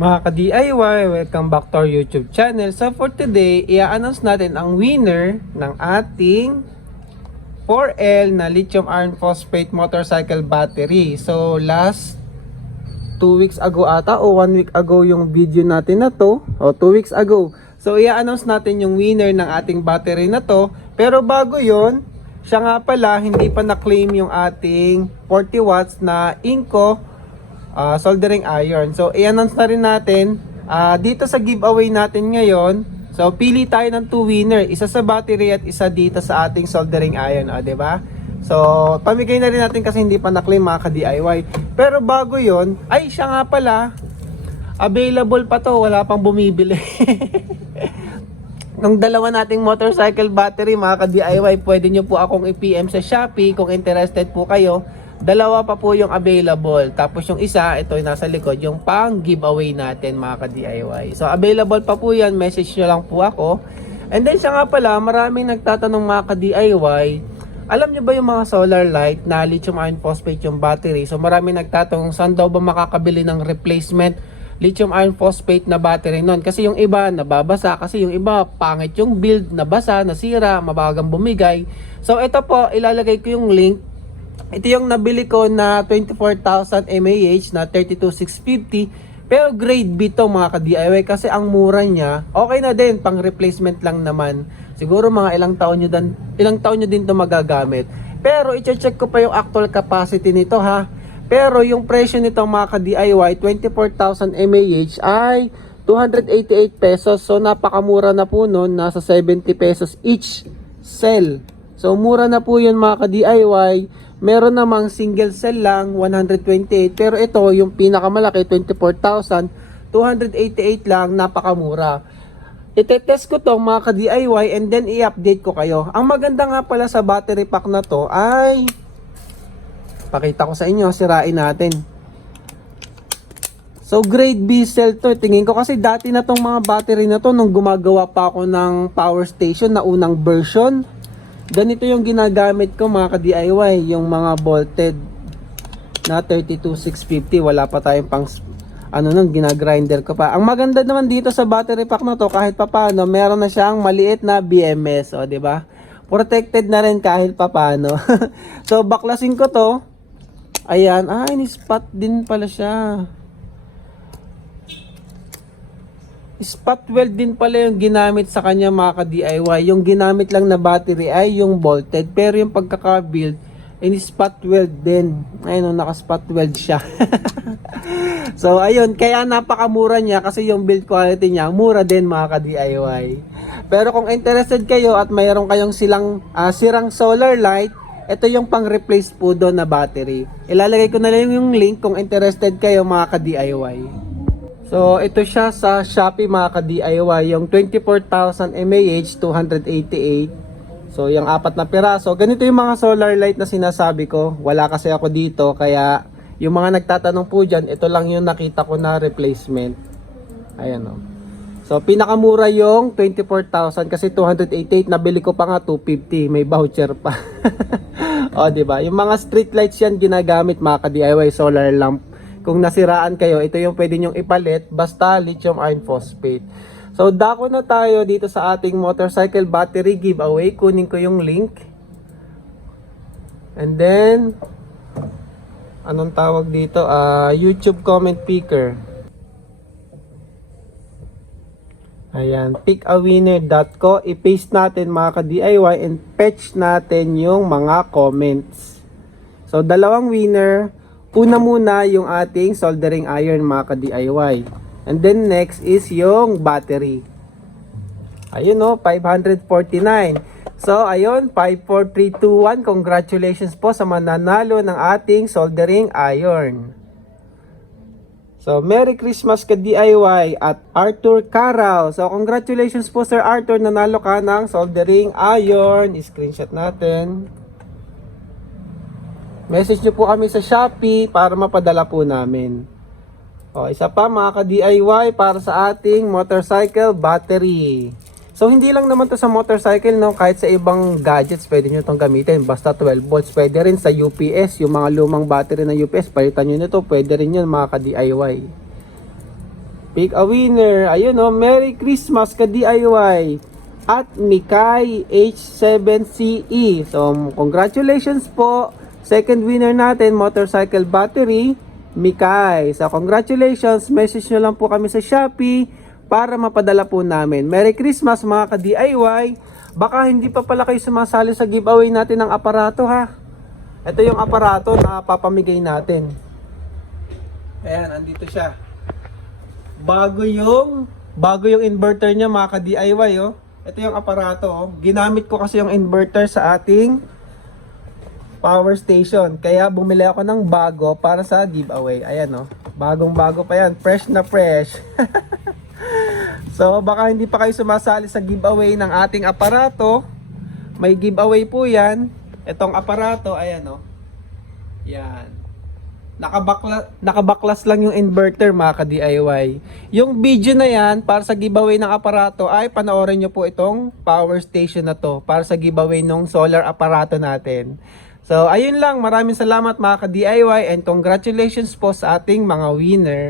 Mga ka-DIY, welcome back to our YouTube channel. So for today, i-announce natin ang winner ng ating 4L na lithium iron phosphate motorcycle battery. So last 2 weeks ago ata o 1 week ago yung video natin na to, o 2 weeks ago. So i-announce natin yung winner ng ating battery na to. Pero bago yon, siya nga pala hindi pa na-claim yung ating 40 watts na Inco soldering iron. So i-announce na rin natin dito sa giveaway natin ngayon. So pili tayo ng 2 winner, isa sa battery at isa dito sa ating soldering iron, 'di ba? So pamigay na rin natin kasi hindi pa na-claim mga ka-DIY. Pero bago 'yon, ay siya nga pala, available pa to, wala pang bumibili. Nung dalawa nating motorcycle battery mga ka-DIY, pwede nyo po akong i-PM sa Shopee kung interested po kayo. Dalawa pa po yung available. Tapos yung isa, ito yung nasa likod, yung pang giveaway natin mga ka-DIY. So available pa po yan, message nyo lang po ako. And then siya nga pala, maraming nagtatanong mga ka-DIY, alam nyo ba yung mga solar light na lithium iron phosphate yung battery? So maraming nagtatanong, saan daw ba makakabili ng replacement lithium iron phosphate na battery nun? Kasi yung iba nababasa, kasi yung iba pangit yung build, nabasa, nasira, mabagang bumigay. So ito po, ilalagay ko yung link. Ito yung nabili ko na 24,000 mAh na 32,650. Pero grade B to mga ka-DIY kasi ang mura niya. Okay na din, pang replacement lang naman. Siguro mga ilang taon nyo din to magagamit. Pero i-check ko pa yung actual capacity nito ha. Pero yung presyo nito mga ka-DIY, 24,000 mAh ay 288 pesos. So napakamura na po nun, nasa 70 pesos each cell. So mura na po yun mga ka-DIY. Meron namang single cell lang, 128. Pero ito, yung pinakamalaki, 24,000, 288 lang, napakamura. Itetest ko to mga ka-DIY and then i-update ko kayo. Ang maganda nga pala sa battery pack na to ay, pakita ko sa inyo, sirain natin. So grade B cell to. Tingin ko kasi dati na tong mga battery na to, nung gumagawa pa ako ng power station na unang version, ganito yung ginagamit ko mga ka-DIY, yung mga bolted na 32,650. Wala pa tayong pang nun, ginagrinder ko pa. Ang maganda naman dito sa battery pack na to, kahit papaano, meron na siyang maliit na BMS, o 'di ba? Protected na rin kahit papaano. So baklasin ko to. Ayan, ni-spot din pala siya. Spot weld din pala yung ginamit sa kanya mga ka-DIY. Yung ginamit lang na battery ay yung bolted. Pero yung pagkaka-build, spot weld din. Ayun, naka-spot weld siya. So, ayun. Kaya napakamura niya kasi yung build quality niya, mura din mga ka-DIY. Pero kung interested kayo at mayroon kayong sirang solar light, ito yung pang-replace po doon na battery. Ilalagay ko na lang yung link kung interested kayo mga ka-DIY. So, ito siya sa Shopee mga ka-DIY, yung 24,000 mAh, 288. So, yung 4 na piraso. Ganito yung mga solar light na sinasabi ko. Wala kasi ako dito, kaya yung mga nagtatanong po dyan, ito lang yung nakita ko na replacement. Ayan o. So, pinakamura yung 24,000 kasi 288, nabili ko pa nga 250, may voucher pa. O, diba? Yung mga street lights yan ginagamit mga ka-DIY, solar lamp. Kung nasiraan kayo, ito yung pwede nyong ipalit, basta lithium iron phosphate. So, dako na tayo dito sa ating motorcycle battery giveaway. Kunin ko yung link. And then, anong tawag dito? YouTube comment picker. Ayan, pickawinner.co. I-paste natin mga ka-DIY and fetch natin yung mga comments. So, dalawang winner. Una muna yung ating soldering iron mga ka-DIY. And then next is yung battery. Ayun o, 549. So ayun, 54321. Congratulations po sa mananalo ng ating soldering iron. So Merry Christmas ka-DIY at Arthur Carao. So congratulations po Sir Arthur, nanalo ka ng soldering iron. I-screenshot natin. Message nyo po kami sa Shopee para mapadala po namin. O, isa pa mga ka-DIY para sa ating motorcycle battery. So hindi lang naman to sa motorcycle, no, kahit sa ibang gadgets pwede nyo itong gamitin. Basta 12 volts, pwede rin sa UPS, yung mga lumang battery na UPS, palitan nyo nito, pwede rin yun mga ka-DIY. Pick a winner. Ayun oh, Merry Christmas ka DIY at Mikay H7CE. So, congratulations po. Second winner natin, motorcycle battery, Mikay. So, congratulations. Message nyo lang po kami sa Shopee para mapadala po namin. Merry Christmas mga ka-DIY. Baka hindi pa pala kayo sumasali sa giveaway natin ng aparato ha. Ito yung aparato na papamigay natin. Ayan, andito siya. Bago yung inverter niya mga ka-DIY oh. Ito yung aparato oh. Ginamit ko kasi yung inverter sa ating power station. Kaya bumili ako ng bago para sa giveaway. Ayan oh. Bagong bago pa yan. Fresh na fresh. So baka hindi pa kayo sumasali sa giveaway ng ating aparato. May giveaway po yan. Itong aparato, ayan oh. Yan. Nakabaklas lang yung inverter mga ka-DIY. Yung video na yan para sa giveaway ng aparato ay panoorin nyo po itong power station na to para sa giveaway ng solar aparato natin. So ayun lang, maraming salamat mga ka-DIY and congratulations po sa ating mga winner.